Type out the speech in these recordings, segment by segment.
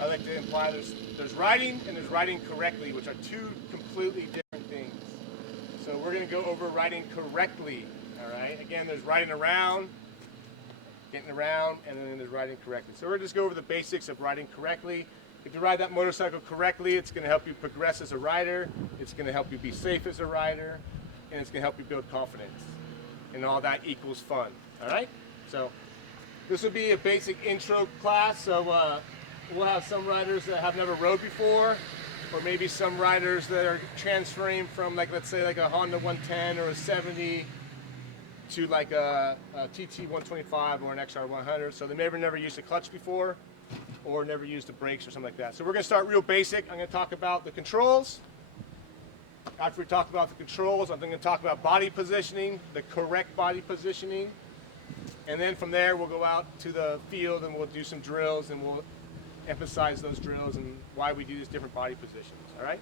I like to imply there's riding and there's riding correctly, which are two completely different things. So we're going to go over riding correctly, all right? Again, there's riding around, getting around, and then there's riding correctly. So we're going to just go over the basics of riding correctly. If you ride that motorcycle correctly, it's going to help you progress as a rider, it's going to help you be safe as a rider, and it's going to help you build confidence. And all that equals fun, all right? So this will be a basic intro class, so we'll have some riders that have never rode before, or maybe some riders that are transferring from, like, let's say, like a Honda 110 or a 70 to like a TT 125 or an XR 100. So they never used a clutch before, or never used the brakes or something like that. So we're going to start real basic. I'm going to talk about the controls. After we talk about the controls, I'm going to talk about body positioning, the correct body positioning. And then from there, we'll go out to the field and we'll do some drills, and we'll emphasize those drills and why we do these different body positions, all right?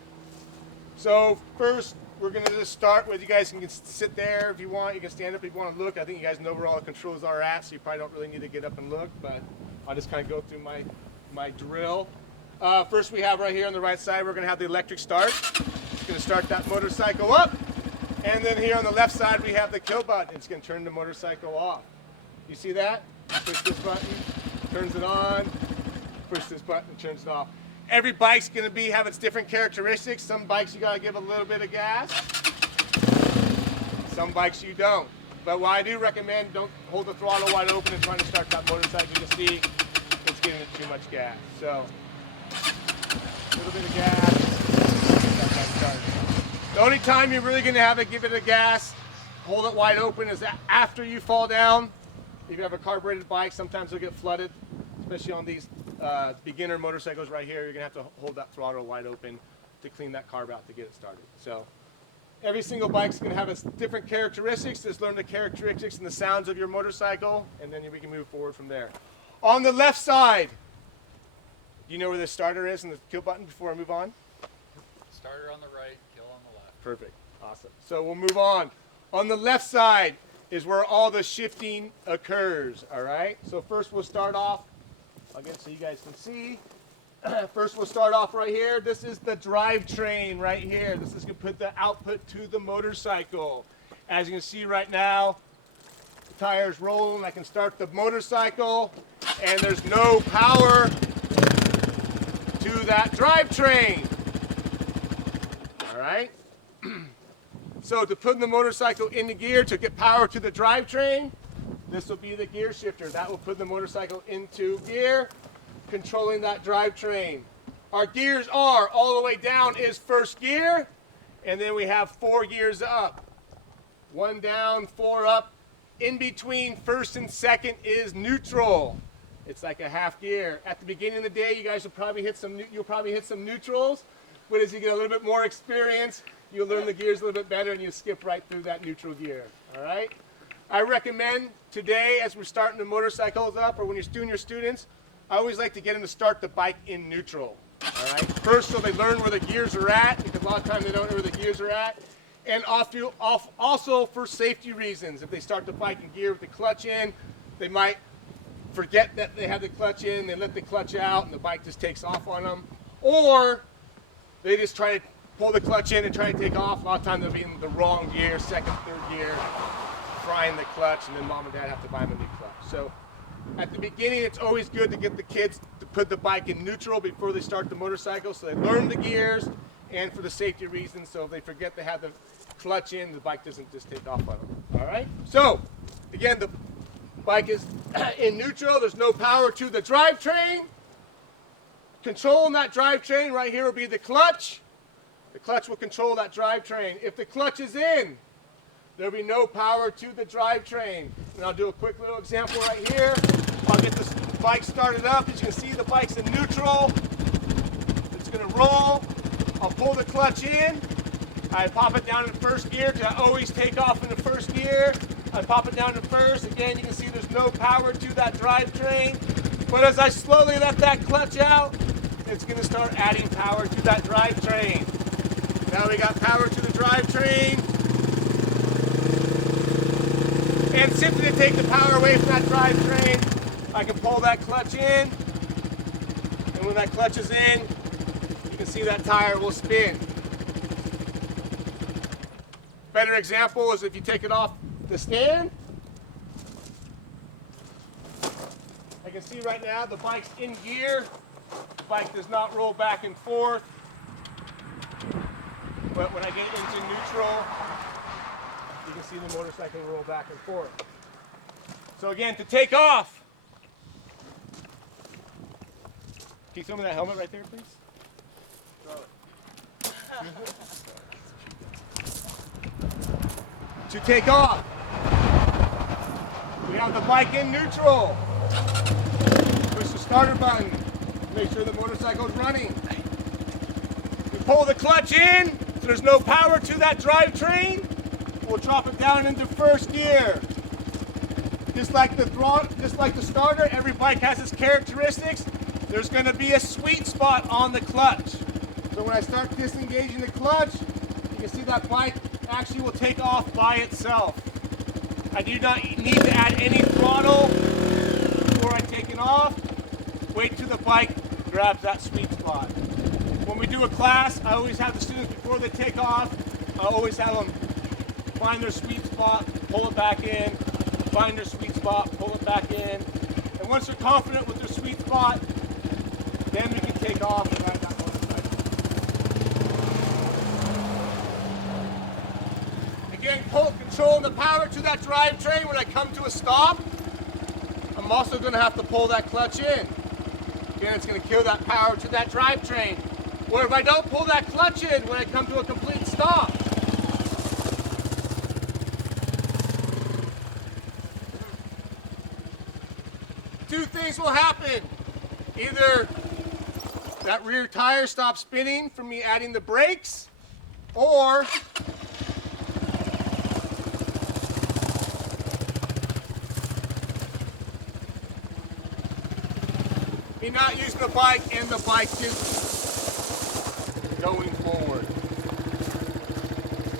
So first, we're going to just start with, you guys can sit there if you want. You can stand up if you want to look. I think you guys know where all the controls are at, so you probably don't really need to get up and look, but I'll just kind of go through my drill. First, we have right here on the right side, we're going to have the electric start. It's going to start that motorcycle up. And then here on the left side, we have the kill button. It's going to turn the motorcycle off. You see that? Push this button, turns it on. Push this button, turns it off. Every bike's going to have its different characteristics. Some bikes you got to give a little bit of gas. Some bikes you don't. But what I do recommend, don't hold the throttle wide open and trying to start that motorcycle. You can see it's giving it too much gas. So a little bit of gas. The only time you're really going to have to give it a gas, hold it wide open, is after you fall down. If you have a carbureted bike, sometimes they'll get flooded, especially on these beginner motorcycles right here. You're going to have to hold that throttle wide open to clean that carb out to get it started. So every single bike's going to have its different characteristics. Just learn the characteristics and the sounds of your motorcycle, and then we can move forward from there. On the left side, do you know where the starter is and the kill button before I move on? Starter on the right, kill on the left. Perfect. Awesome. So we'll move on. On the left side is where all the shifting occurs, all right? So first we'll start off, again, so you guys can see. First we'll start off right here. This is the drivetrain right here. This is going to put the output to the motorcycle. As you can see right now, the tire's rolling. I can start the motorcycle, and there's no power to that drivetrain. All right? So to put the motorcycle into gear, to get power to the drivetrain, this will be the gear shifter. That will put the motorcycle into gear, controlling that drivetrain. Our gears are, all the way down is first gear, and then we have 4 gears up. 1 down, 4 up. In between first and second is neutral. It's like a half gear. At the beginning of the day, you guys will probably hit some neutrals, but as you get a little bit more experience, you'll learn the gears a little bit better, and you skip right through that neutral gear, all right? I recommend today, as we're starting the motorcycles up, or when you're doing your students, I always like to get them to start the bike in neutral, all right? First, so they learn where the gears are at, because a lot of times they don't know where the gears are at. And also for safety reasons. If they start the bike in gear with the clutch in, they might forget that they have the clutch in, they let the clutch out, and the bike just takes off on them. Or they just try to pull the clutch in and try to take off. A lot of times they'll be in the wrong gear, second, third gear, frying the clutch, and then mom and dad have to buy them a new clutch. So at the beginning, it's always good to get the kids to put the bike in neutral before they start the motorcycle, so they learn the gears, and for the safety reasons, so if they forget to have the clutch in, the bike doesn't just take off on them. All right? So again, the bike is in neutral. There's no power to the drivetrain. Controlling that drivetrain right here will be the clutch. The clutch will control that drivetrain. If the clutch is in, there'll be no power to the drivetrain. And I'll do a quick little example right here. I'll get this bike started up. As you can see, the bike's in neutral. It's going to roll. I'll pull the clutch in. I pop it down in first gear because I always take off in the first gear. I pop it down to first. Again, you can see there's no power to that drivetrain. But as I slowly let that clutch out, it's going to start adding power to that drivetrain. Now we got power to the drivetrain. And simply to take the power away from that drivetrain, I can pull that clutch in. And when that clutch is in, you can see that tire will spin. Better example is if you take it off the stand. I can see right now the bike's in gear. The bike does not roll back and forth. But when I get into neutral, you can see the motorcycle roll back and forth. So again, to take off, can you throw me that helmet right there, please? To take off, we have the bike in neutral. Push the starter button, make sure the motorcycle is running. We pull the clutch in, so there's no power to that drivetrain. We'll drop it down into first gear. Just like the starter, every bike has its characteristics. There's going to be a sweet spot on the clutch. So when I start disengaging the clutch, you can see that bike actually will take off by itself. I do not need to add any throttle before I take it off. Wait till the bike grabs that sweet spot. When we do a class, I always have the students, before they take off, I always have them find their sweet spot, pull it back in, find their sweet spot, pull it back in. And once they're confident with their sweet spot, then we can take off and ride that motorcycle. Again, controlling the power to that drivetrain. When I come to a stop, I'm also going to have to pull that clutch in. Again, it's going to kill that power to that drivetrain. Or if I don't pull that clutch in when I come to a complete stop, two things will happen. Either that rear tire stops spinning from me adding the brakes, or me not using the bike and the bike is going forward.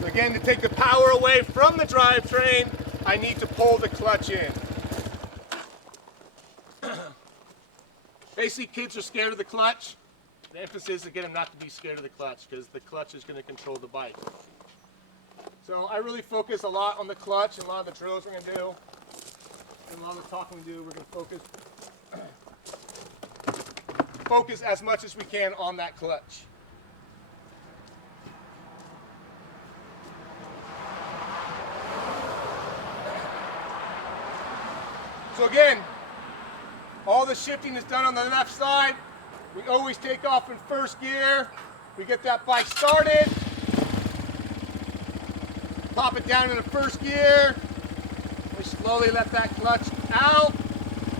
So again, to take the power away from the drivetrain, I need to pull the clutch in. Basically, kids are scared of the clutch. The emphasis is to get them not to be scared of the clutch, because the clutch is going to control the bike. So I really focus a lot on the clutch, and a lot of the drills we're going to do, and a lot of the talking we do, we're going to focus as much as we can on that clutch. So again, all the shifting is done on the left side. We always take off in first gear. We get that bike started. Pop it down into first gear. We slowly let that clutch out.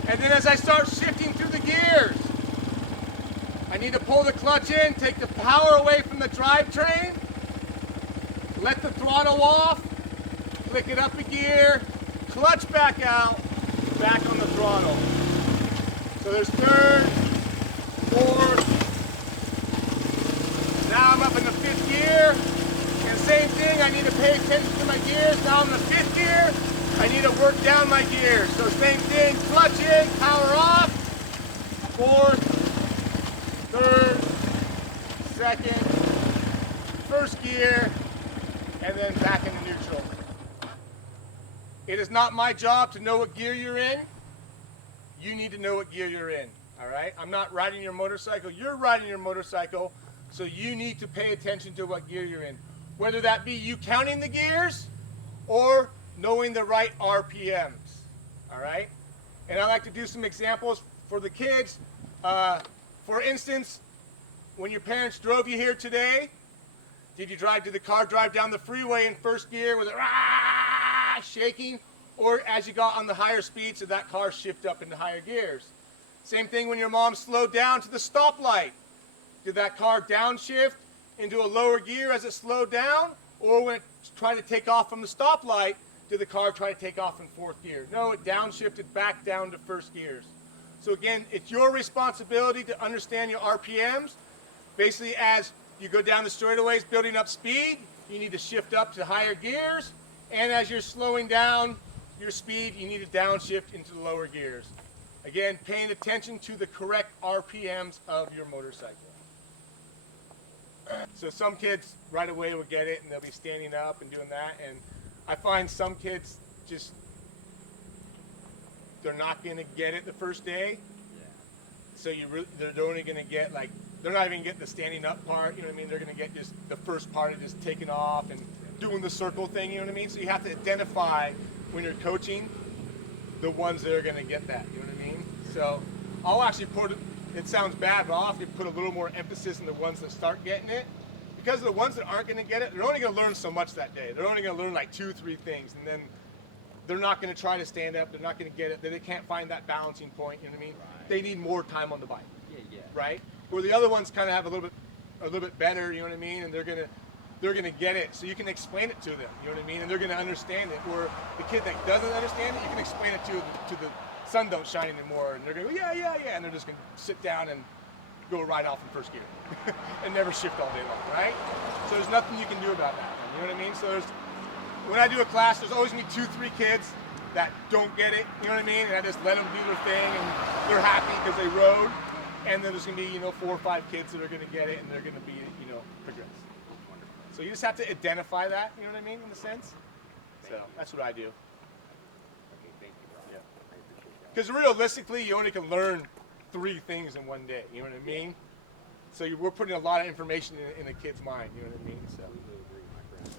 And then as I start shifting through the gears, I need to pull the clutch in, take the power away from the drivetrain, let the throttle off, click it up a gear, clutch back out, back on the throttle. So there's third, fourth, now I'm up in the fifth gear, and same thing, I need to pay attention to my gears. Now I'm in the fifth gear, I need to work down my gears. So same thing, clutch in, power off, fourth, third, second, first gear, and then back into neutral. It is not my job to know what gear you're in. You need to know what gear you're in, all right? I'm not riding your motorcycle. You're riding your motorcycle, so you need to pay attention to what gear you're in. Whether that be you counting the gears or knowing the right RPMs, all right? And I like to do some examples for the kids. For instance, when your parents drove you here today, did the car drive down the freeway in first gear with it shaking? Or as you got on the higher speeds, did that car shift up into higher gears? Same thing when your mom slowed down to the stoplight. Did that car downshift into a lower gear as it slowed down? Or when it tried to take off from the stoplight, did the car try to take off in fourth gear? No, it downshifted back down to first gears. So again, it's your responsibility to understand your RPMs. Basically, as you go down the straightaways building up speed, you need to shift up to higher gears. And as you're slowing down your speed, you need to downshift into the lower gears. Again, paying attention to the correct RPMs of your motorcycle. So some kids right away will get it and they'll be standing up and doing that, and I find some kids just, they're not going to get it the first day. So they're only going to get like, they're not even getting the standing up part, you know what I mean? They're going to get just the first part of just taking off and doing the circle thing, you know what I mean? So you have to identify when you're coaching the ones that are going to get that, you know what I mean? So I'll actually it sounds bad, but I'll actually put a little more emphasis on the ones that start getting it. Because the ones that aren't going to get it, they're only going to learn so much that day. They're only going to learn like 2-3 things, and then they're not going to try to stand up. They're not going to get it. They can't find that balancing point. You know what I mean? Right. They need more time on the bike. Yeah. Right. Where the other ones kind of have a little bit better. You know what I mean? And they're gonna get it. So you can explain it to them. You know what I mean? And they're gonna understand it. Or the kid that doesn't understand it, you can explain it to the sun don't shine anymore, and they're gonna go yeah, and they're just gonna sit down and go right off in first gear and never shift all day long. Right? So there's nothing you can do about that. You know what I mean? So when I do a class, there's always gonna be 2-3 kids that don't get it, you know what I mean? And I just let them do their thing, and they're happy because they rode. And then there's gonna be 4 or 5 kids that are gonna get it, and they're gonna be progress. So you just have to identify that, you know what I mean, in a sense. So that's what I do. Okay, thank you, Rob. Yeah. I appreciate that. Because realistically, you only can learn 3 things in one day. You know what I mean? So we're putting a lot of information in a kid's mind. You know what I mean? So. Completely agree, my friend.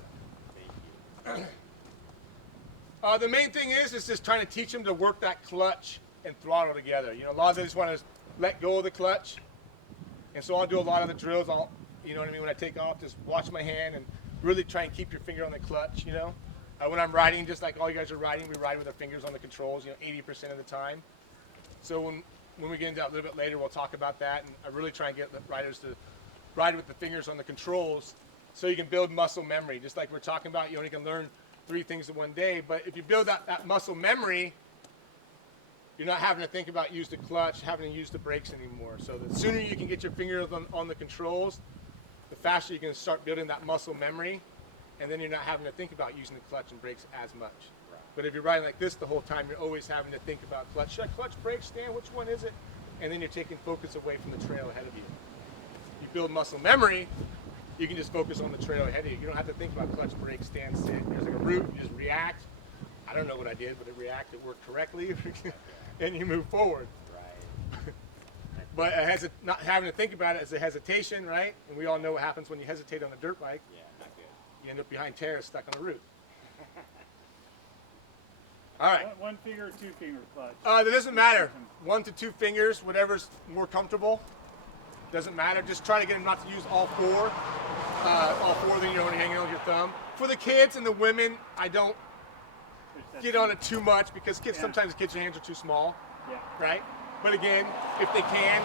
Thank you. The main thing is just trying to teach them to work that clutch and throttle together. A lot of them just want to let go of the clutch, and so I'll do a lot of the drills. You know what I mean? When I take off, just watch my hand and really try and keep your finger on the clutch. When I'm riding, just like all you guys are riding, we ride with our fingers on the controls. 80% of the time. So when we get into that a little bit later, we'll talk about that, and I really try and get the riders to ride with the fingers on the controls, so you can build muscle memory. Just like we're talking about, you only can learn 3 things in one day, but if you build that muscle memory, you're not having to think about use the clutch, having to use the brakes anymore. So the sooner you can get your fingers on the controls, the faster you can start building that muscle memory, and then you're not having to think about using the clutch and brakes as much. Right. But if you're riding like this the whole time, you're always having to think about clutch. Should I clutch, brake, stand? Which one is it? And then you're taking focus away from the trail ahead of you. You build muscle memory, you can just focus on the trail ahead of you. You don't have to think about clutch, brake, stand, sit. There's like a route, you just react. I don't know what I did, but it reacted, worked correctly. And you move forward. Right. But not having to think about it is a hesitation, right? And we all know what happens when you hesitate on a dirt bike. Yeah, not good. You end up behind Tara, stuck on the route. All right. One finger or 2 finger clutch? That doesn't matter. 1 to 2 fingers, whatever's more comfortable. Doesn't matter. Just try to get them not to use all 4. All 4, then you're only hanging on your thumb. For the kids and the women, I don't get on it too much, because sometimes kids' hands are too small. Yeah. Right? But again, if they can,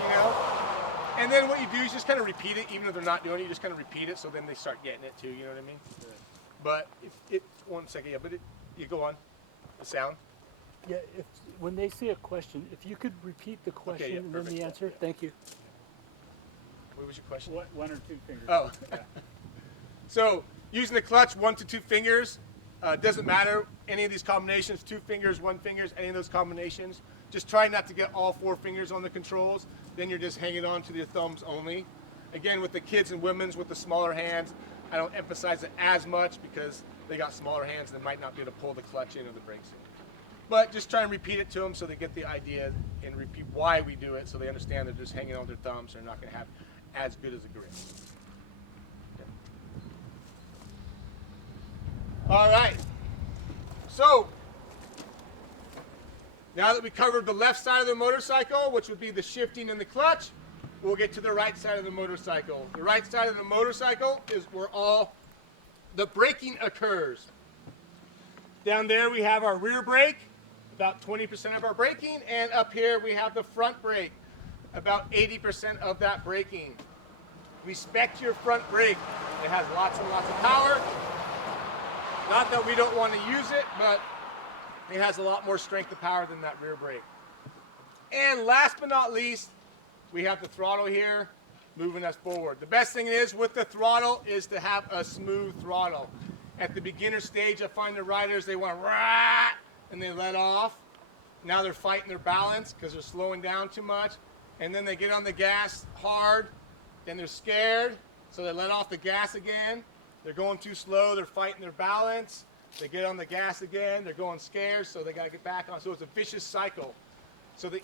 And then what you do is just kind of repeat it, even if they're not doing it, you just kind of repeat it, so then they start getting it too, you know what I mean? Sure. But one second, you go on, the sound. Yeah, when they say a question, if you could repeat the question yeah, and then perfect. the answer, Yeah. thank you. What was your question? 1 or 2 fingers. Oh. Yeah. So using the clutch, 1 to 2 fingers, doesn't matter, any of these combinations, 2 fingers, 1 fingers, any of those combinations. Just try not to get all 4 fingers on the controls, then you're just hanging on to your thumbs only. Again, with the kids and women's with the smaller hands, I don't emphasize it as much because they got smaller hands and they might not be able to pull the clutch in or the brakes in. But just try and repeat it to them so they get the idea, and repeat why we do it, so they understand they're just hanging on their thumbs, they're not going to have as good as a grip. Okay. All right. So, now that we covered the left side of the motorcycle, which would be the shifting and the clutch, we'll get to the right side of the motorcycle. The right side of the motorcycle is where all the braking occurs. Down there we have our rear brake, about 20% of our braking, and up here we have the front brake, about 80% of that braking. Respect your front brake. It has lots and lots of power. Not that we don't want to use it, but it has a lot more strength and power than that rear brake. And last but not least, we have the throttle here moving us forward. The best thing is with the throttle is to have a smooth throttle. At the beginner stage, I find the riders, they want rah, and they let off. Now they're fighting their balance because they're slowing down too much. And then they get on the gas hard, then they're scared, so they let off the gas again. They're going too slow, they're fighting their balance. They get on the gas again, they're going scared, so they got to get back on. So it's a vicious cycle. So the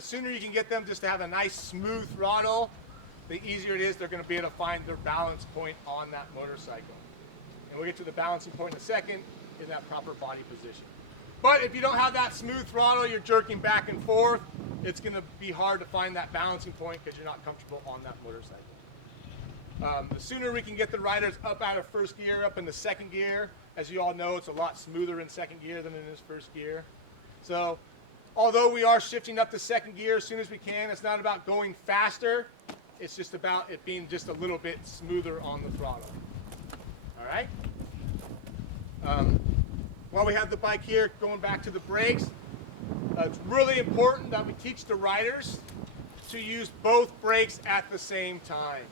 sooner you can get them just to have a nice smooth throttle, the easier it is they're going to be able to find their balance point on that motorcycle. And we'll get to the balancing point in a second in that proper body position. But if you don't have that smooth throttle, you're jerking back and forth, it's going to be hard to find that balancing point because you're not comfortable on that motorcycle. The sooner we can get the riders up out of first gear, up into second gear, as you all know, it's a lot smoother in second gear than it is first gear. So although we are shifting up to second gear as soon as we can, it's not about going faster. It's just about it being just a little bit smoother on the throttle. All right? While we have the bike here, going back to the brakes, it's really important that we teach the riders to use both brakes at the same time.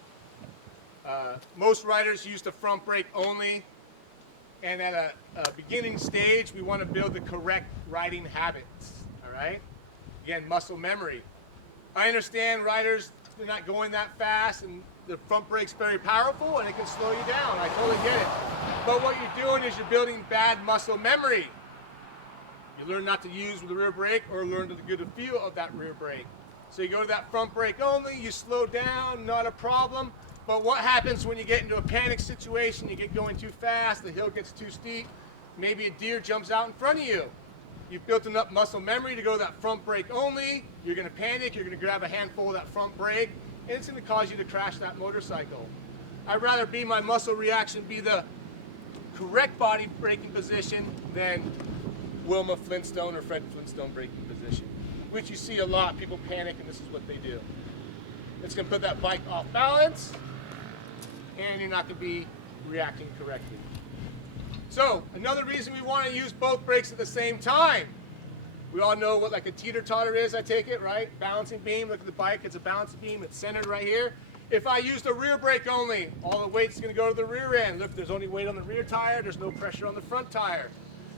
Most riders use the front brake only, and at a beginning stage, we want to build the correct riding habits. All right? Again, muscle memory. I understand riders, they're not going that fast, and the front brake's very powerful, and it can slow you down. I totally get it. But what you're doing is you're building bad muscle memory. You learn not to use the rear brake or learn to get a feel of that rear brake. So you go to that front brake only, you slow down, not a problem. But what happens when you get into a panic situation, you get going too fast, the hill gets too steep, maybe a deer jumps out in front of you. You've built enough muscle memory to go to that front brake only, you're going to panic, you're going to grab a handful of that front brake, and it's going to cause you to crash that motorcycle. I'd rather my muscle reaction be the correct body braking position than Wilma Flintstone or Fred Flintstone braking position, which you see a lot. People panic, and this is what they do. It's going to put that bike off balance, and you're not going to be reacting correctly. So another reason we want to use both brakes at the same time. We all know what like a teeter-totter is, I take it, right? Balancing beam, look at the bike, it's a balancing beam, it's centered right here. If I use the rear brake only, all the weight's going to go to the rear end. Look, there's only weight on the rear tire, there's no pressure on the front tire.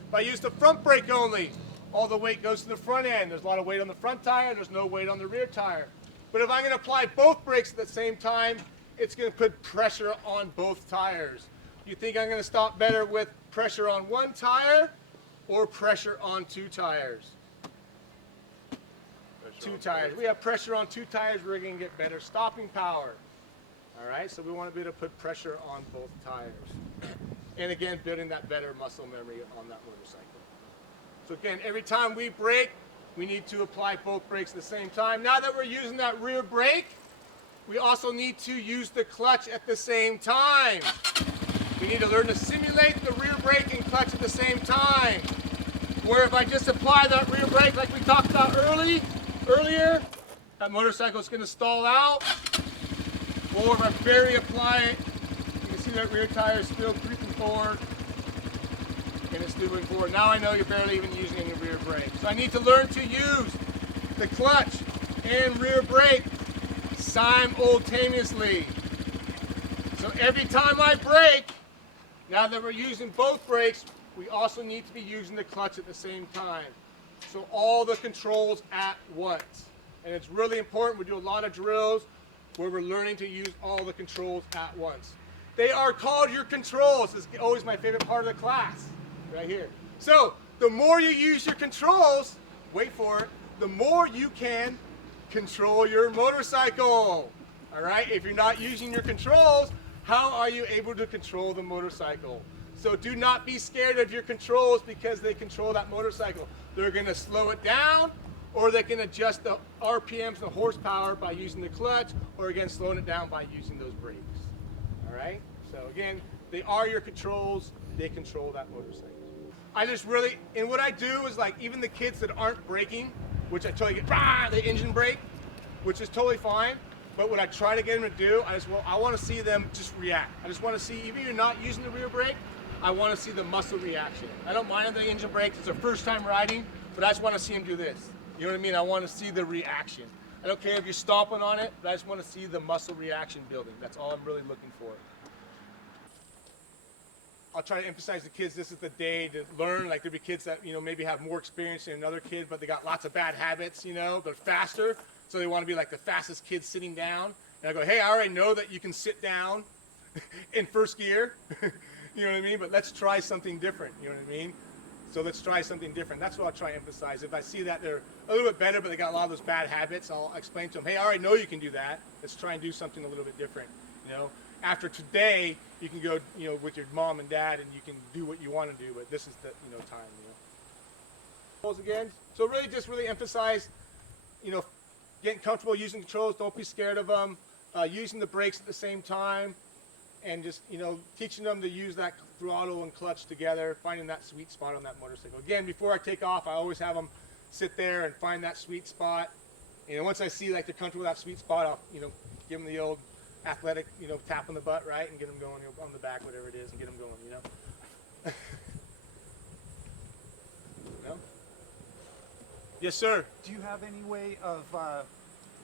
If I use the front brake only, all the weight goes to the front end. There's a lot of weight on the front tire, there's no weight on the rear tire. But if I'm going to apply both brakes at the same time, it's going to put pressure on both tires. You think I'm going to stop better with pressure on one tire or pressure on two tires? Two tires. We have pressure on two tires, we're going to get better stopping power. All right, so we want to be able to put pressure on both tires. And again, building that better muscle memory on that motorcycle. So again, every time we brake, we need to apply both brakes at the same time. Now that we're using that rear brake, we also need to use the clutch at the same time. We need to learn to simulate the rear brake and clutch at the same time. Where if I just apply that rear brake like we talked about earlier, that motorcycle is going to stall out. Or if I barely apply it, you can see that rear tire is still creeping forward, and it's still moving forward. Now I know you're barely even using any rear brake. So I need to learn to use the clutch and rear brake simultaneously. So every time I brake, now that we're using both brakes, we also need to be using the clutch at the same time. So all the controls at once. And it's really important. We do a lot of drills where we're learning to use all the controls at once. They are called your controls. It's always my favorite part of the class, right here. So the more you use your controls, wait for it, the more you can control your motorcycle. All right, if you're not using your controls, how are you able to control the motorcycle? So do not be scared of your controls because they control that motorcycle. They're going to slow it down, or they can adjust the RPMs, the horsepower, by using the clutch, or again, slowing it down by using those brakes. All right? So again, they are your controls. They control that motorcycle. And what I do is like, even the kids that aren't braking, which I totally get, the engine brake, which is totally fine. But what I try to get them to do, I want to see them just react. I just want to see, even if you're not using the rear brake, I want to see the muscle reaction. I don't mind the engine brakes. It's their first time riding, but I just want to see them do this. You know what I mean? I want to see the reaction. I don't care if you're stomping on it, but I just want to see the muscle reaction building. That's all I'm really looking for. I'll try to emphasize to kids this is the day to learn. Like there'll be kids that, you know, maybe have more experience than another kid, but they got lots of bad habits, you know, they're faster. So they want to be like the fastest kid sitting down. And I go, hey, I already know that you can sit down in first gear. You know what I mean? But let's try something different. You know what I mean? So let's try something different. That's what I'll try to emphasize. If I see that they're a little bit better, but they got a lot of those bad habits, I'll explain to them, hey, I already know you can do that. Let's try and do something a little bit different. You know, after today, you can go, you know, with your mom and dad, and you can do what you want to do. But this is the, you know, time. You know. Again. So really, just really emphasize, you know, getting comfortable using controls. Don't be scared of them. Using the brakes at the same time, and just, you know, teaching them to use that throttle and clutch together, finding that sweet spot on that motorcycle. Again, before I take off, I always have them sit there and find that sweet spot. And once I see like they're comfortable with that sweet spot, I'll, you know, give them the old athletic, you know, tap on the butt, right, and get them going, you know, on the back, whatever it is, and get them going, you know. No? Yes, sir. Do you have any way of,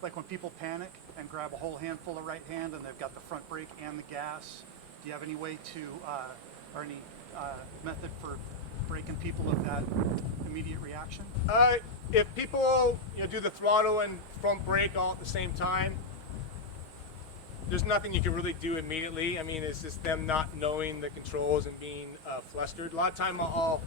like when people panic and grab a whole handful of right hand and they've got the front brake and the gas, do you have any way to, or any method for breaking people of that immediate reaction? If people, you know, do the throttle and front brake all at the same time, there's nothing you can really do immediately. I mean, it's just them not knowing the controls and being flustered. A lot of time I'll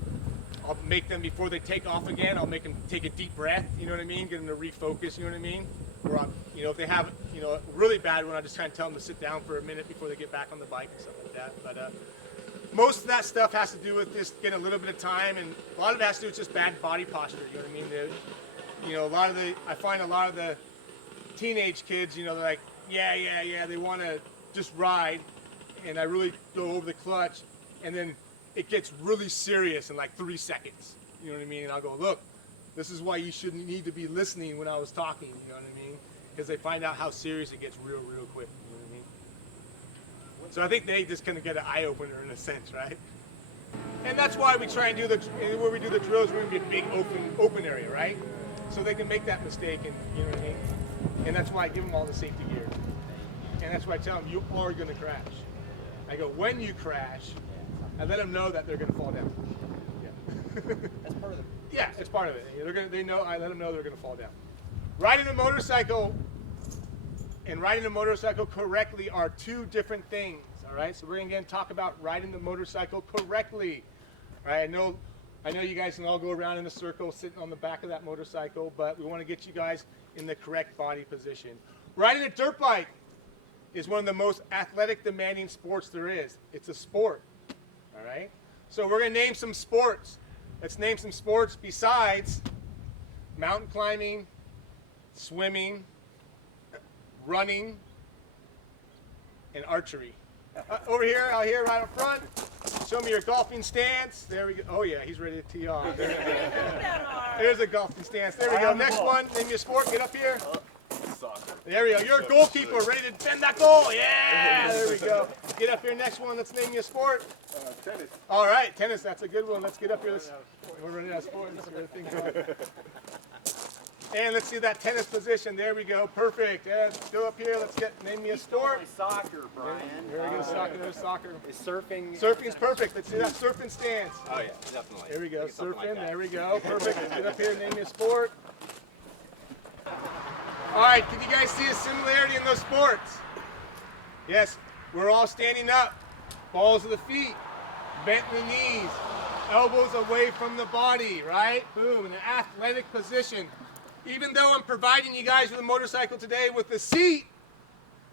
make them, before they take off again, I'll make them take a deep breath, you know what I mean? Get them to refocus, you know what I mean? Or, you know, if they have, you know, a really bad one, I just kind of tell them to sit down for a minute before they get back on the bike and stuff like that. But most of that stuff has to do with just getting a little bit of time, and a lot of it has to do with just bad body posture, you know what I mean? You know, I find a lot of the teenage kids, you know, they're like, yeah, they want to just ride, and I really go over the clutch, and then it gets really serious in like 3 seconds, you know what I mean? And I'll go, look, this is why you shouldn't need to be listening when I was talking, you know what I mean? Because they find out how serious it gets real quick, you know what I mean? So I think they just kind of get an eye opener in a sense, right? And that's why we try and do where we do the drills, we're gonna be a big open area, right? So they can make that mistake, and you know what I mean? And that's why I give them all the safety gear. And that's why I tell them, you are gonna crash. I go, when you crash, I let them know that they're gonna fall down. Yeah. That's part of the. Yeah, it's part of it. They know. I let them know they're gonna fall down. Riding a motorcycle and riding a motorcycle correctly are two different things. All right. So we're gonna again talk about riding the motorcycle correctly. All right. I know you guys can all go around in a circle sitting on the back of that motorcycle, but we want to get you guys in the correct body position. Riding a dirt bike is one of the most athletic, demanding sports there is. It's a sport. All right. So we're gonna name some sports. Let's name some sports besides mountain climbing, swimming, running, and archery. Over here, out here, right up front. Show me your golfing stance. There we go. Oh yeah, he's ready to tee off. There's a golfing stance. There we go. Next one, name your sport. Get up here. Soccer. There we go. You're a goalkeeper, ready to defend that goal. Yeah, there we go. Get up here. Next one. Let's name you a sport. Tennis. All right, tennis. That's a good one. Let's get up here. We're running out of sports. Let's get everything going. And let's see that tennis position. There we go. Perfect. Yeah, let's go up here. Let's name me a sport. Soccer, Brian. Here we go. Soccer. There's soccer. Is surfing? Surfing's perfect. Let's see that surfing stance. Oh yeah, definitely. There we go. Something Surfing. like that. There we go. Perfect. Let's get up here and name me a sport. All right. Can you guys see a similarity in those sports? Yes. We're all standing up. Balls of the feet. Bent in the knees. Elbows away from the body. Right? Boom. In an athletic position. Even though I'm providing you guys with a motorcycle today with the seat,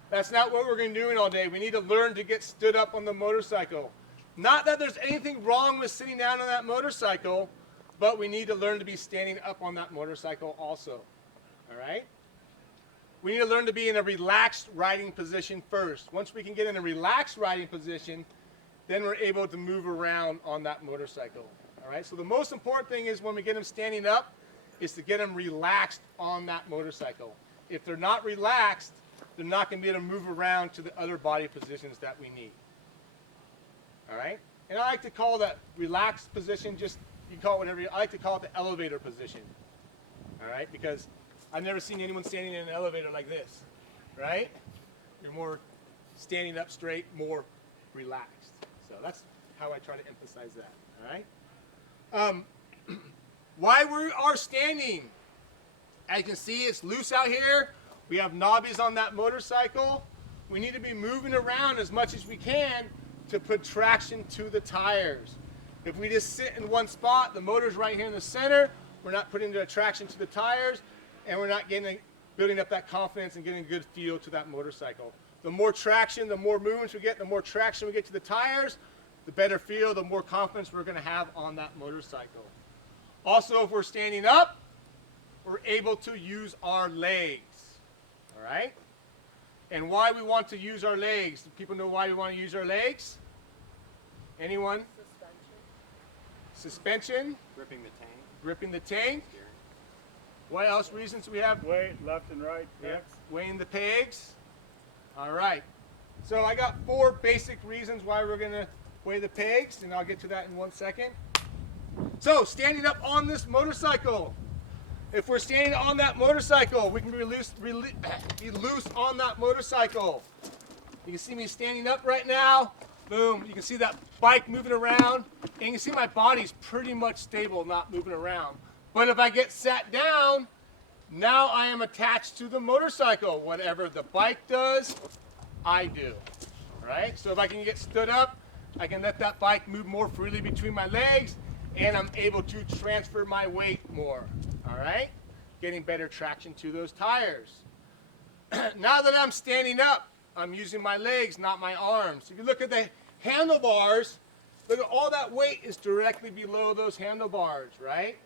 that's not what we're going to be doing all day. We need to learn to get stood up on the motorcycle. Not that there's anything wrong with sitting down on that motorcycle, but we need to learn to be standing up on that motorcycle also. All right? We need to learn to be in a relaxed riding position first. Once we can get in a relaxed riding position, then we're able to move around on that motorcycle. All right? So the most important thing is when we get them standing up, is to get them relaxed on that motorcycle. If they're not relaxed, they're not going to be able to move around to the other body positions that we need. All right? And I like to call that relaxed position, just, you can call it whatever I like to call it the elevator position. All right? Because I've never seen anyone standing in an elevator like this. Right? You're more standing up straight, more relaxed. So that's how I try to emphasize that, all right? Why we are standing. As you can see, it's loose out here. We have knobbies on that motorcycle. We need to be moving around as much as we can to put traction to the tires. If we just sit in one spot, the motor's right here in the center, we're not putting the traction to the tires, and we're not building up that confidence and getting a good feel to that motorcycle. The more traction, the more movements we get, the more traction we get to the tires, the better feel, the more confidence we're gonna have on that motorcycle. Also, if we're standing up, we're able to use our legs, all right? And why we want to use our legs. Do people know why we want to use our legs? Anyone? Suspension. Gripping the tank. Gripping the tank. Steering. What else reasons we have? Weight, left and right, Yeah, pegs. weighing the pegs. All right. So I got 4 basic reasons why we're going to weigh the pegs, and I'll get to that in 1 second. So standing up on this motorcycle. If we're standing on that motorcycle, we can be loose on that motorcycle. You can see me standing up right now. Boom. You can see that bike moving around. And you can see my body's pretty much stable, not moving around. But if I get sat down, now I am attached to the motorcycle. Whatever the bike does, I do. Right? So if I can get stood up, I can let that bike move more freely between my legs, and I'm able to transfer my weight more. All right? Getting better traction to those tires. Now that I'm standing up, I'm using my legs, not my arms. If you look at the handlebars, look at all that weight is directly below those handlebars, right?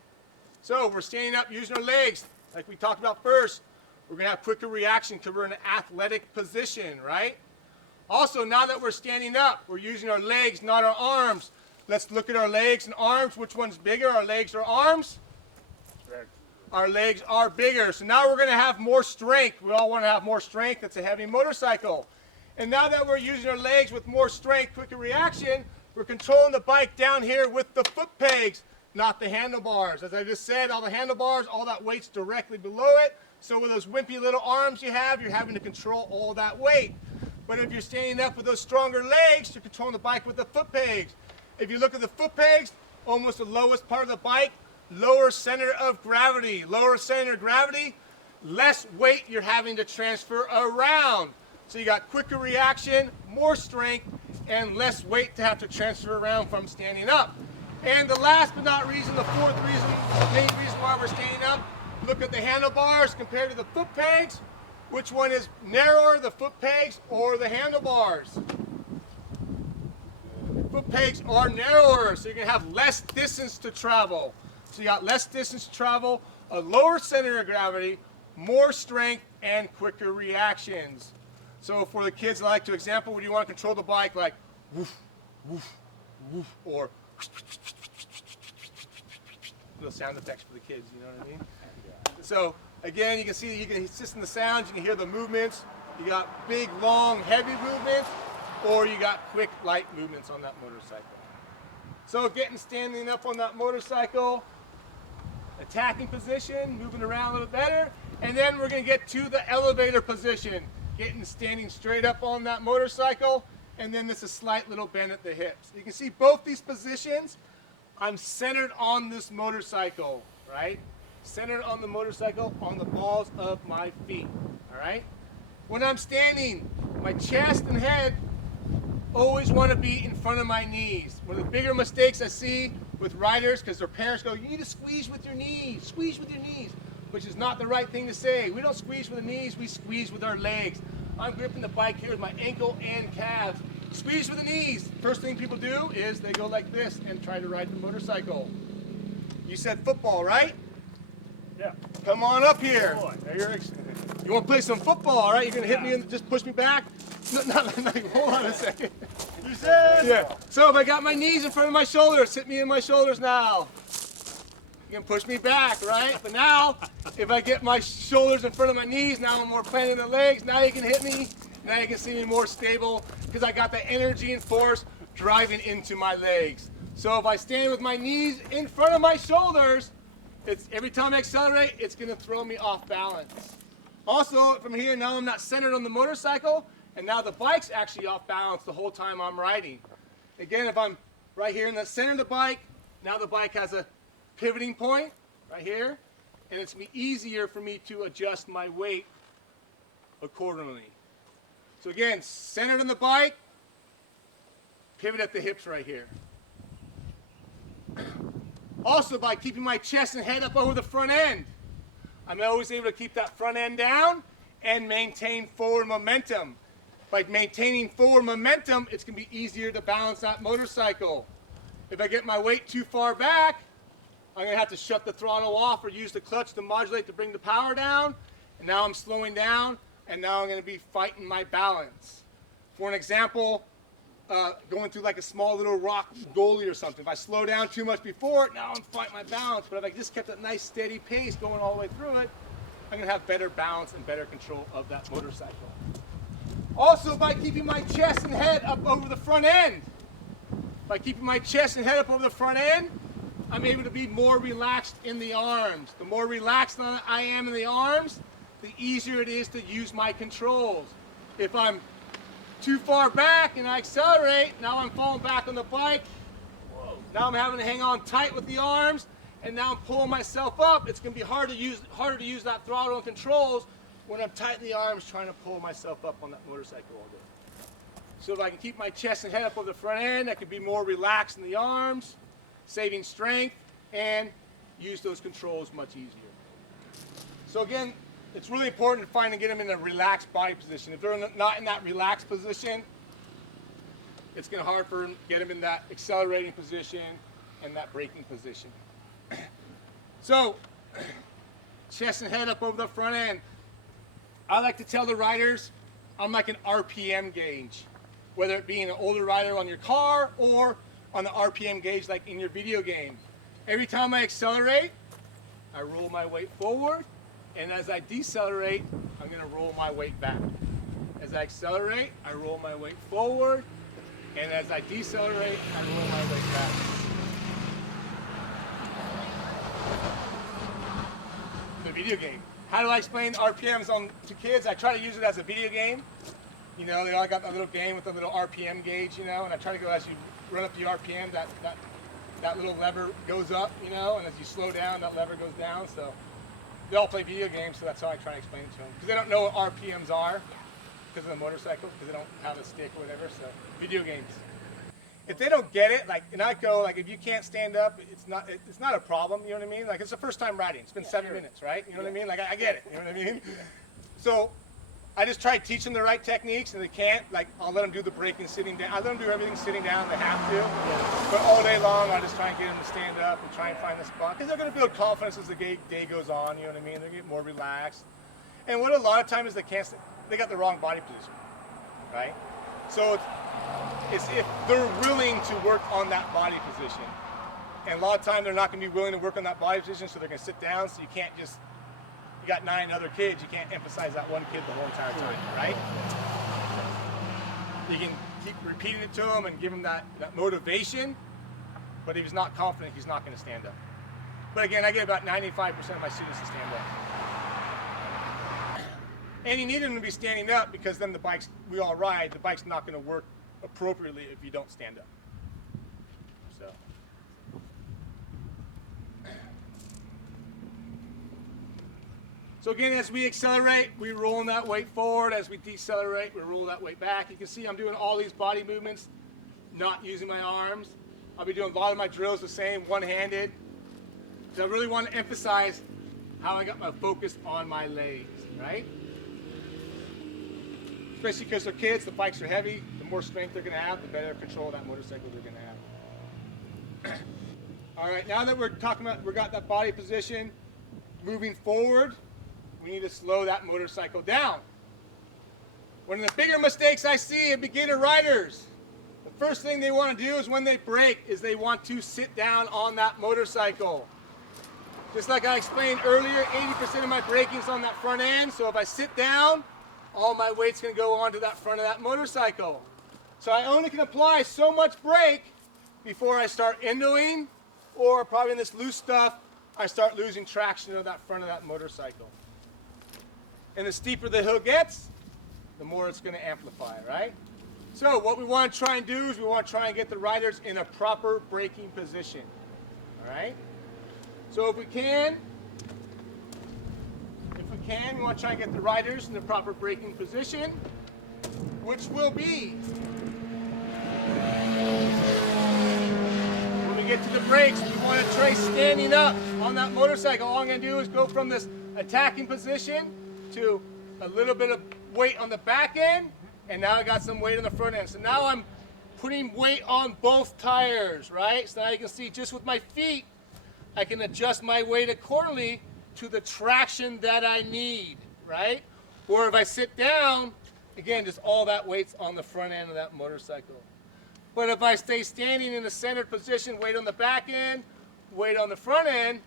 So we're standing up using our legs, like we talked about first. We're gonna have quicker reaction because we're in an athletic position, right? Also, now that we're standing up, we're using our legs, not our arms. Let's look at our legs and arms. Which one's bigger, our legs or arms? Our legs are bigger. So now we're going to have more strength. We all want to have more strength. It's a heavy motorcycle. And now that we're using our legs with more strength, quicker reaction, we're controlling the bike down here with the foot pegs, not the handlebars. As I just said, all the handlebars, all that weight's directly below it. So with those wimpy little arms you have, you're having to control all that weight. But if you're standing up with those stronger legs, you're controlling the bike with the foot pegs. If you look at the foot pegs, almost the lowest part of the bike, lower center of gravity. Lower center of gravity, less weight you're having to transfer around. So you got quicker reaction, more strength, and less weight to have to transfer around from standing up. And the last but not reason, the fourth reason, the main reason why we're standing up, look at the handlebars compared to the foot pegs. Which one is narrower, the foot pegs or the handlebars? Foot pegs are narrower, so you're going to have less distance to travel. So you got less distance to travel, a lower center of gravity, more strength, and quicker reactions. So for the kids, I like to example, when you want to control the bike, like woof, woof, woof, or little sound effects for the kids, you know what I mean? So again, you can see, you can listen to the sounds, you can hear the movements. You got big, long, heavy movements, or you got quick, light movements on that motorcycle. So standing up on that motorcycle, attacking position, moving around a little better, and then we're going to get to the elevator position, standing straight up on that motorcycle, and then this is a slight little bend at the hips. You can see both these positions, I'm centered on this motorcycle, right? Centered on the motorcycle, on the balls of my feet, all right? When I'm standing, my chest and head always want to be in front of my knees. One of the bigger mistakes I see with riders, because their parents go, you need to squeeze with your knees, which is not the right thing to say. We don't squeeze with the knees, we squeeze with our legs. I'm gripping the bike here with my ankle and calves. Squeeze with the knees. First thing people do is they go like this and try to ride the motorcycle. You said football, right? Yeah. Come on up here. Boy. You want to play some football, all right? You're going to hit me and just push me back? No, hold on a second. You said? Yeah. So if I got my knees in front of my shoulders, hit me in my shoulders now. You can push me back, right? But now, if I get my shoulders in front of my knees, now I'm more planting the legs. Now you can hit me. Now you can see me more stable because I got the energy and force driving into my legs. So if I stand with my knees in front of my shoulders, every time I accelerate, it's going to throw me off balance. Also, from here, now I'm not centered on the motorcycle, and now the bike's actually off balance the whole time I'm riding. Again, if I'm right here in the center of the bike. Now the bike has a pivoting point right here, and it's going to be easier for me to adjust my weight accordingly. So again, centered on the bike, pivot at the hips right here. Also, by keeping my chest and head up over the front end, I'm always able to keep that front end down and maintain forward momentum. By maintaining forward momentum, it's going to be easier to balance that motorcycle. If I get my weight too far back, I'm going to have to shut the throttle off or use the clutch to modulate to bring the power down. And now I'm slowing down, and now I'm going to be fighting my balance. For an example, going through like a small little rock gully or something. If I slow down too much before it, now I'm fighting my balance. But if I just kept a nice steady pace going all the way through it, I'm going to have better balance and better control of that motorcycle. Also, by keeping my chest and head up over the front end. By keeping my chest and head up over the front end, I'm able to be more relaxed in the arms. The more relaxed I am in the arms, the easier it is to use my controls. If I'm too far back and I accelerate, now I'm falling back on the bike. Whoa. Now I'm having to hang on tight with the arms, and now I'm pulling myself up. It's going to be harder to use that throttle and controls when I'm tight in the arms trying to pull myself up on that motorcycle all day. So if I can keep my chest and head up over the front end, I can be more relaxed in the arms, saving strength, and use those controls much easier. So again, it's really important to find and get them in a relaxed body position. If they're not in that relaxed position, it's going to be hard for them to get them in that accelerating position and that braking position. So, chest and head up over the front end. I like to tell the riders, I'm like an RPM gauge. Whether it be an older rider on your car or on the RPM gauge like in your video game. Every time I accelerate, I roll my weight forward, and as I decelerate, I'm going to roll my weight back. As I accelerate, I roll my weight forward, and as I decelerate, I roll my weight back. The video game. How do I explain RPMs to kids? I try to use it as a video game. You know, they all got that little game with a little RPM gauge, you know, and I try to go as you run up the RPM, that little lever goes up, you know, and as you slow down, that lever goes down. So they all play video games, so that's how I try to explain it to them. Because they don't know what RPMs are because of the motorcycle, because they don't have a stick or whatever, so video games. If they don't get it, like, and I go, like, if you can't stand up, it's not a problem, you know what I mean? Like, it's the first time riding. It's been 7 minutes, right? You know what I mean? Like, I get it, you know what I mean? So I just try to teach them the right techniques, and they can't, like, I'll let them do the braking sitting down. I let them do everything sitting down, they have to. But all day long, I just try and get them to stand up and try and find the spot. Because they're going to build confidence as the day goes on, you know what I mean? They get more relaxed. And what a lot of times is they got the wrong body position, right? So it's if they're willing to work on that body position. And a lot of times they're not going to be willing to work on that body position, so they're going to sit down, so you can't just, you got 9 other kids, you can't emphasize that one kid the whole entire time, right? You can keep repeating it to him and give him that motivation, but if he's not confident, he's not going to stand up. But again, I get about 95% of my students to stand up. And you need them to be standing up, because then the bikes, we all ride, the bike's not going to work appropriately if you don't stand up. So again, as we accelerate, we roll that weight forward. As we decelerate, we roll that weight back. You can see I'm doing all these body movements, not using my arms. I'll be doing a lot of my drills the same, one-handed. So I really want to emphasize how I got my focus on my legs, right? Especially because they're kids, the bikes are heavy. The more strength they're going to have, the better control of that motorcycle they're going to have. All right, now that we're talking about, we got that body position, moving forward, we need to slow that motorcycle down. One of the bigger mistakes I see in beginner riders, the first thing they want to do is when they brake is they want to sit down on that motorcycle. Just like I explained earlier, 80% of my braking is on that front end, so if I sit down, all my weight's going to go onto that front of that motorcycle. So I only can apply so much brake before I start endoing, or probably in this loose stuff, I start losing traction of that front of that motorcycle. And the steeper the hill gets, the more it's going to amplify, right? So what we want to try and do is we want to try and get the riders in a proper braking position. All right? So if we can, we want to try and get the riders in the proper braking position, which will be when we get to the brakes, we want to try standing up on that motorcycle. All I'm going to do is go from this attacking position to a little bit of weight on the back end, and now I got some weight on the front end. So now I'm putting weight on both tires, right? So now you can see just with my feet, I can adjust my weight accordingly to the traction that I need, right? Or if I sit down, again, just all that weight's on the front end of that motorcycle. But if I stay standing in a centered position, weight on the back end, weight on the front end,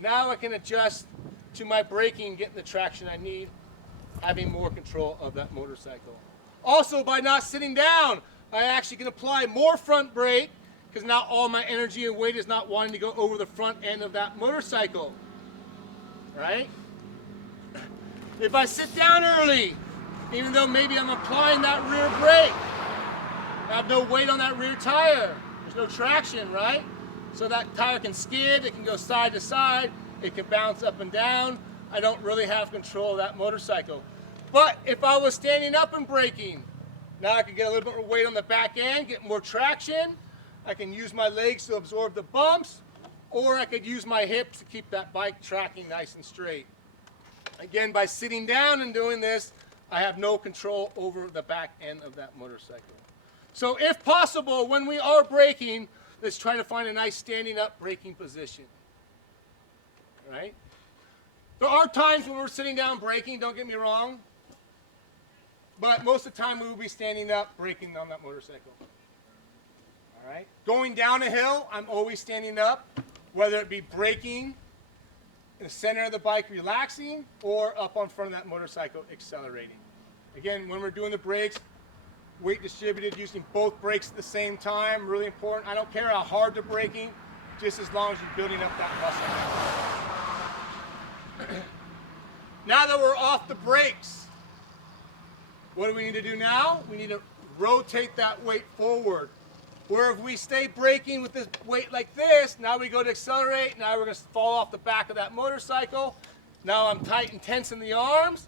now I can adjust to my braking, getting the traction I need, having more control of that motorcycle. Also, by not sitting down, I actually can apply more front brake because now all my energy and weight is not wanting to go over the front end of that motorcycle, right? If I sit down early, even though maybe I'm applying that rear brake, I have no weight on that rear tire. There's no traction, right? So that tire can skid, it can go side to side, it can bounce up and down. I don't really have control of that motorcycle. But if I was standing up and braking, now I can get a little bit more weight on the back end, get more traction. I can use my legs to absorb the bumps, or I could use my hips to keep that bike tracking nice and straight. Again, by sitting down and doing this, I have no control over the back end of that motorcycle. So if possible, when we are braking, let's try to find a nice standing up braking position. All right? There are times when we're sitting down braking, don't get me wrong, but most of the time we will be standing up braking on that motorcycle. All right? Going down a hill, I'm always standing up, whether it be braking, in the center of the bike relaxing, or up on front of that motorcycle accelerating. Again, when we're doing the brakes, weight distributed using both brakes at the same time, really important. I don't care how hard they're braking, just as long as you're building up that muscle. Now that we're off the brakes, what do we need to do now? We need to rotate that weight forward. Where if we stay braking with this weight like this, now we go to accelerate, now we're going to fall off the back of that motorcycle. Now I'm tight and tense in the arms.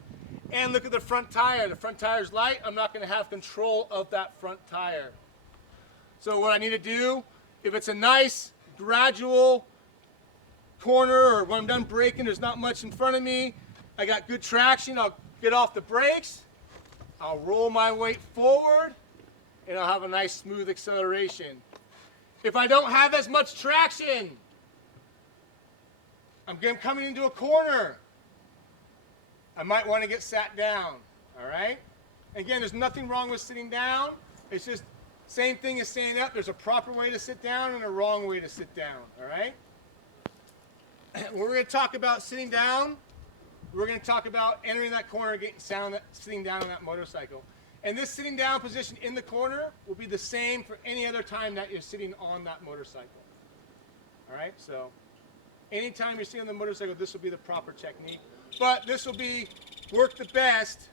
And look at the front tire. The front tire's light. I'm not going to have control of that front tire. So what I need to do, if it's a nice, gradual corner, or when I'm done braking, there's not much in front of me, I got good traction, I'll get off the brakes, I'll roll my weight forward, and I'll have a nice smooth acceleration. If I don't have as much traction, I'm coming into a corner, I might want to get sat down, all right? Again, there's nothing wrong with sitting down. It's just same thing as standing up. There's a proper way to sit down and a wrong way to sit down, all right? When we're going to talk about sitting down, we're going to talk about entering that corner, getting sound, sitting down on that motorcycle. And this sitting down position in the corner will be the same for any other time that you're sitting on that motorcycle. All right, so anytime you're sitting on the motorcycle, this will be the proper technique. But this will be work the best.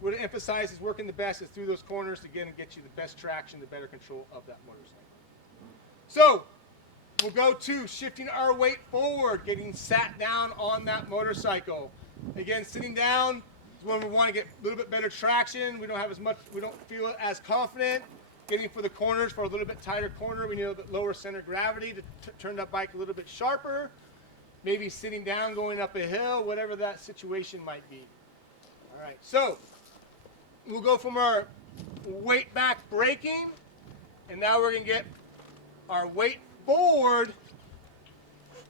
What it emphasizes working the best is through those corners to get you the best traction, the better control of that motorcycle. So we'll go to shifting our weight forward, getting sat down on that motorcycle. Again, sitting down is when we want to get a little bit better traction. We don't have as much, we don't feel as confident. Getting for the corners, for a little bit tighter corner, we need a little bit lower center of gravity to turn that bike a little bit sharper. Maybe sitting down, going up a hill, whatever that situation might be. All right, so we'll go from our weight back braking, and now we're going to get our weight forward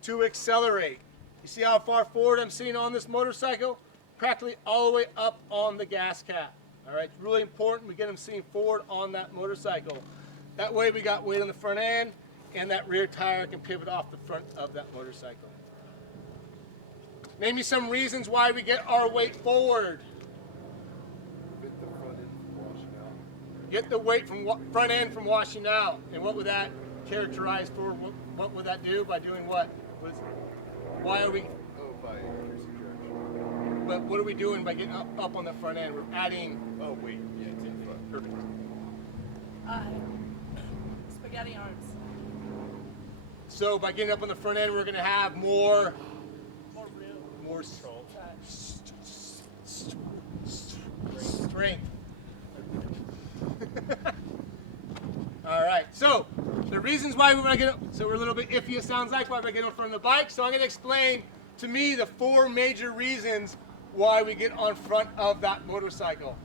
to accelerate. You see how far forward I'm sitting on this motorcycle? Practically all the way up on the gas cap. All right, it's really important we get them sitting forward on that motorcycle. That way we got weight on the front end, and that rear tire can pivot off the front of that motorcycle. Name me some reasons why we get our weight forward. Get the front end from washing out. Get the weight from front end from washing out. And what would that characterize for? What would that do by doing what? Why are we? Oh, by increasing traction. But what are we doing by getting up on the front end? We're adding. Oh, weight. Yeah, to the front. Perfect. Spaghetti arms. So by getting up on the front end, we're gonna have more More room. more strength. All right. So the reasons why we're gonna get so we're a little bit iffy. It sounds like why we're gonna get on front of the bike. So I'm gonna explain to me the 4 major reasons why we get on front of that motorcycle.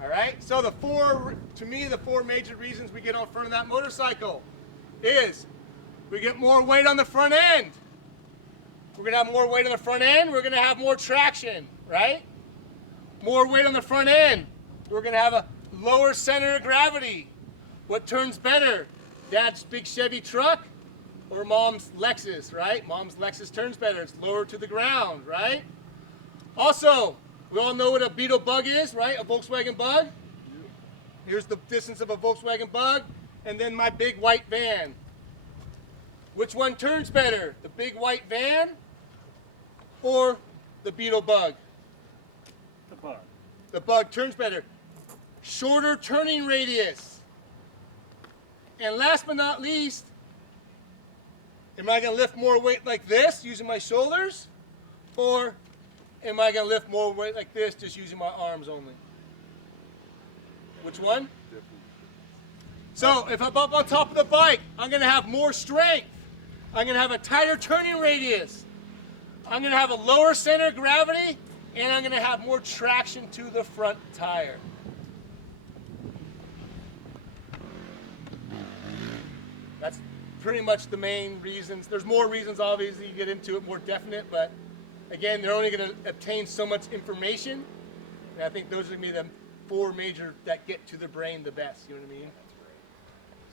All right. So the 4 major reasons we get on front of that motorcycle is we get more weight on the front end. We're gonna have more weight on the front end. We're gonna have more traction, right? More weight on the front end. We're gonna have a lower center of gravity. What turns better? Dad's big Chevy truck or mom's Lexus, right? Mom's Lexus turns better. It's lower to the ground, right? Also, we all know what a Beetle Bug is, right? A Volkswagen Bug. Here's the distance of a Volkswagen Bug, and then my big white van. Which one turns better? The big white van or the Beetle Bug? The bug. The Bug turns better. Shorter turning radius. And last but not least, am I going to lift more weight like this using my shoulders? Or am I going to lift more weight like this just using my arms only? Which one? So if I'm up on top of the bike, I'm going to have more strength. I'm going to have a tighter turning radius. I'm going to have a lower center of gravity, and I'm going to have more traction to the front tire. That's pretty much the main reasons. There's more reasons, obviously, you get into it more definite, but again, they're only going to obtain so much information. And I think those are going to be the 4 major that get to the brain the best. You know what I mean?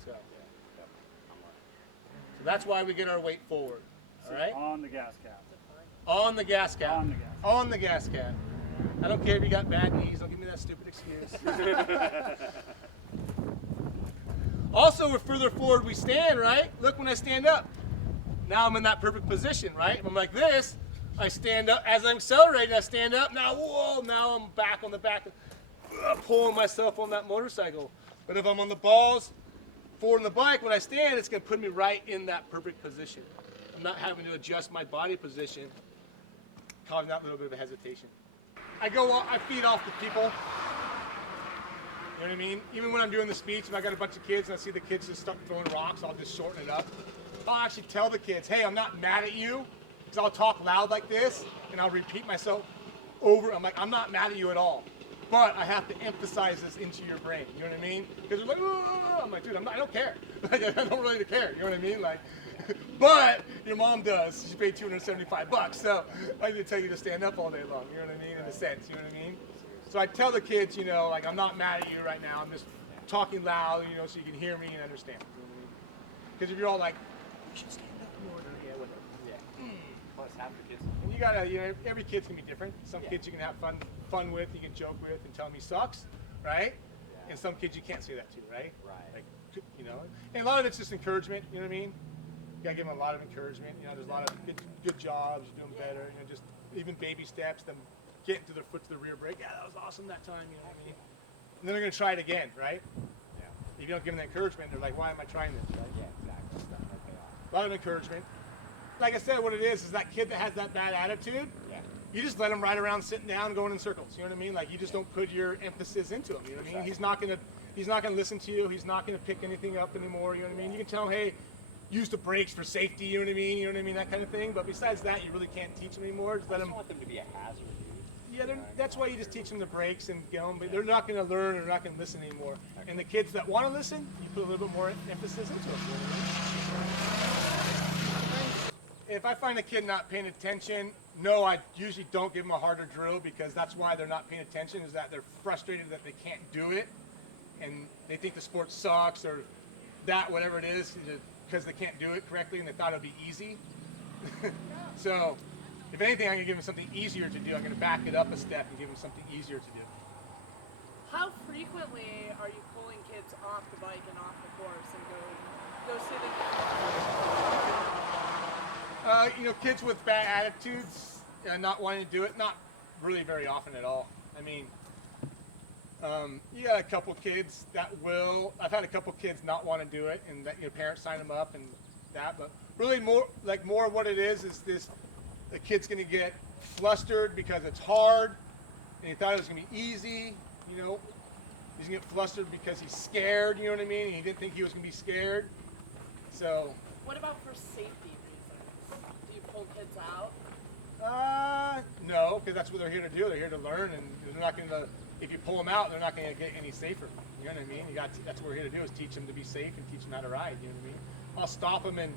So that's why we get our weight forward. All right? On the gas cap. On the gas cap. On the gas. On the gas cap. I don't care if you got bad knees. Don't give me that stupid excuse. Also, the further forward we stand, right? Look, when I stand up, now I'm in that perfect position, right? If I'm like this, I stand up. As I'm accelerating, I stand up. Now, whoa, now I'm back on the back, pulling myself on that motorcycle. But if I'm on the balls, forward on the bike, when I stand, it's going to put me right in that perfect position. I'm not having to adjust my body position, causing that little bit of a hesitation. I feed off the people. You know what I mean? Even when I'm doing the speech, if I got a bunch of kids and I see the kids just start throwing rocks, I'll just shorten it up. I'll actually tell the kids, hey, I'm not mad at you, because I'll talk loud like this, and I'll repeat myself over. I'm like, I'm not mad at you at all, but I have to emphasize this into your brain. You know what I mean? Because they're like, oh, I'm like, dude, I don't care. Like, I don't really care. You know what I mean? Like, but your mom does. She paid $275, so I can tell you to stand up all day long. You know what I mean? In a sense, you know what I mean? So I tell the kids, you know, like, I'm not mad at you right now. I'm just talking loud, you know, so you can hear me and understand. Because if you're all like, you should stand up more, yeah, whatever. Yeah. Plus half the kids. And you gotta, you know, every kid's gonna be different. Some kids you can have fun with, you can joke with, and tell them he sucks, right? And some kids you can't say that to, right? Like, you know, and a lot of it's just encouragement. You know what I mean? You gotta give them a lot of encouragement. You know, there's a lot of good jobs, you're doing better. You know, just even baby steps, them getting to their foot to the rear brake. Yeah, that was awesome that time. You know what I mean? And then they're gonna try it again, right? Yeah. If you don't give them the encouragement, they're like, why am I trying this? Right? Yeah, exactly. Stuff like that. A lot of encouragement. Like I said, what it is that kid that has that bad attitude. Yeah. You just let him ride around sitting down, going in circles. You know what I mean? Like, you just don't put your emphasis into him. You know what I mean? He's not gonna listen to you. He's not gonna pick anything up anymore. You know what I mean? You can tell him, hey, use the brakes for safety. You know what I mean? You know what I mean? That kind of thing. But besides that, you really can't teach him anymore. Just let I him. don't want them to be a hazard, dude. Yeah, that's why you just teach them the brakes and get them. But they're not gonna learn. They're not gonna listen anymore. And the kids that want to listen, you put a little bit more emphasis into them. You know what I mean? If I find a kid not paying attention, no, I usually don't give them a harder drill, because that's why they're not paying attention, is that they're frustrated that they can't do it, and they think the sport sucks or that, whatever it is, because they can't do it correctly and they thought it would be easy. So, if anything, I'm going to give them something easier to do. I'm going to back it up a step and give them something easier to do. How frequently are you pulling kids off the bike and off the course and go sitting? You know, kids with bad attitudes, not wanting to do it, not really very often at all. I mean, You got a couple kids that will. I've had a couple kids not want to do it, and that parents sign them up and that. But really, more what it is this: the kid's going to get flustered because it's hard, and he thought it was going to be easy. He's going to get flustered because he's scared. You know what I mean? He didn't think he was going to be scared. So. What about for safety reasons? Do you pull kids out? No, because that's what they're here to do. They're here to learn, and they're not going to. If you pull them out, they're not going to get any safer. You know what I mean? That's what we're here to do, is teach them to be safe and teach them how to ride. You know what I mean? I'll stop them and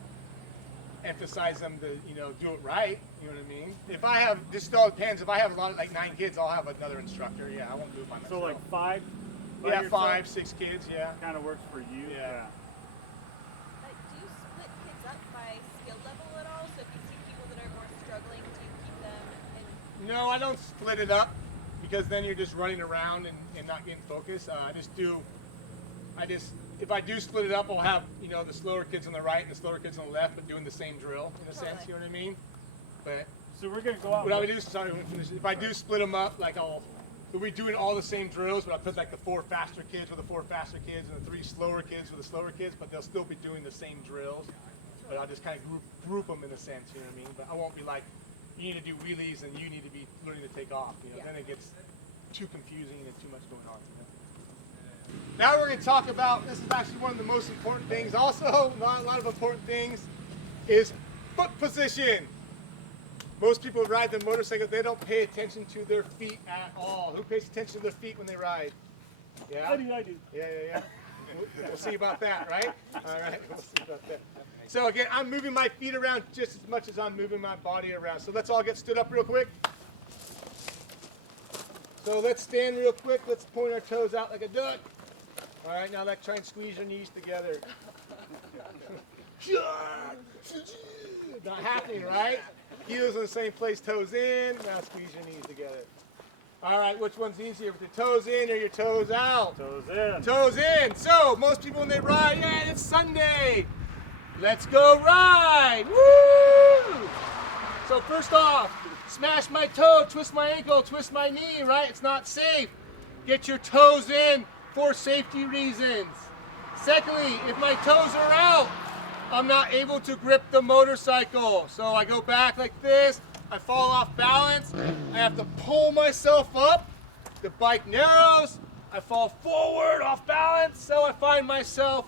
emphasize them to, do it right. You know what I mean? If I have, this all depends. If I have a lot of, 9 kids, I'll have another instructor. Yeah, I won't do it by myself. So like 5? Yeah, 5, 6 kids. Yeah. Kind of works for you. Yeah. Do you split kids up by skill level at all? So if you see people that are more struggling, do you keep them in? No, I don't split it up, because then you're just running around and not getting focused. If I do split it up, I'll have, the slower kids on the right and the slower kids on the left, but doing the same drill in a sense, you know what I mean? But So we're gonna go out. what I would do, sorry, let me finish. If I do split them up, we'll be doing all the same drills, but I'll put the 4 faster kids with the 4 faster kids and the 3 slower kids with the slower kids, but they'll still be doing the same drills. But I'll just kind of group them in a sense, you know what I mean? But I won't be like, you need to do wheelies and you need to be learning to take off. Then it gets too confusing and too much going on. Now we're going to talk about, this is actually one of the most important things also, not a lot of important things, is foot position. Most people who ride the motorcycle, they don't pay attention to their feet at all. Who pays attention to their feet when they ride? Yeah? I do. Yeah. We'll see about that, right? All right, we'll see about that. So again, I'm moving my feet around just as much as I'm moving my body around. So let's all get stood up real quick. So let's stand real quick. Let's point our toes out like a duck. All right, now let's try and squeeze your knees together. Not happening, right? Heels in the same place, toes in. Now squeeze your knees together. All right, which one's easier, with your toes in or your toes out? Toes in. Toes in. So most people when they ride, yeah, it's Sunday. Let's go ride. Woo! So first off, smash my toe, twist my ankle, twist my knee, right? It's not safe. Get your toes in for safety reasons. Secondly, if my toes are out, I'm not able to grip the motorcycle. So I go back like this, I fall off balance, I have to pull myself up, the bike narrows, I fall forward off balance, so I find myself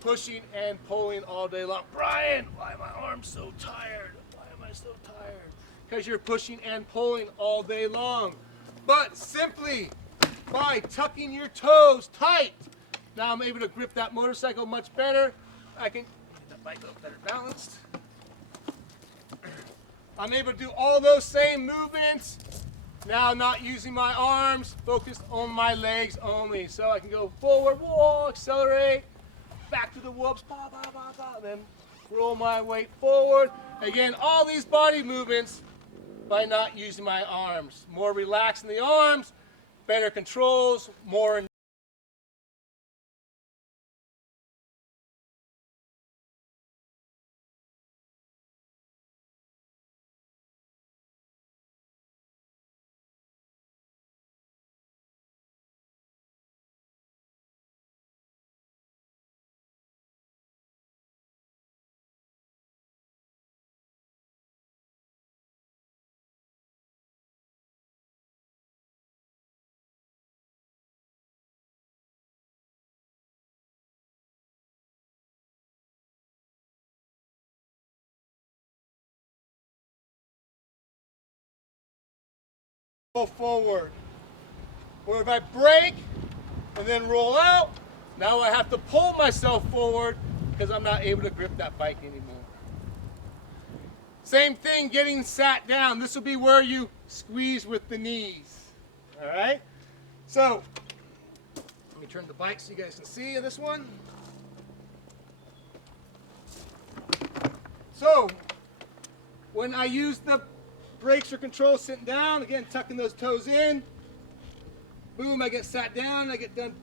pushing and pulling all day long. Brian, why are my arms so tired? Why am I so tired? Because you're pushing and pulling all day long. But simply by tucking your toes tight, now I'm able to grip that motorcycle much better. I can get the bike up better balanced. I'm able to do all those same movements. Now not using my arms, focused on my legs only. So I can go forward, whoa, accelerate, back to the whoops, bah, bah, bah, bah, then roll my weight forward. Again, all these body movements by not using my arms. More relaxed in the arms, better controls, more go forward. Or if I brake and then roll out, now I have to pull myself forward because I'm not able to grip that bike anymore. Same thing getting sat down. This will be where you squeeze with the knees. All right? So, let me turn the bike so you guys can see this one. So, when I use the brakes or controls sitting down, again, tucking those toes in, boom, I get sat down, I get done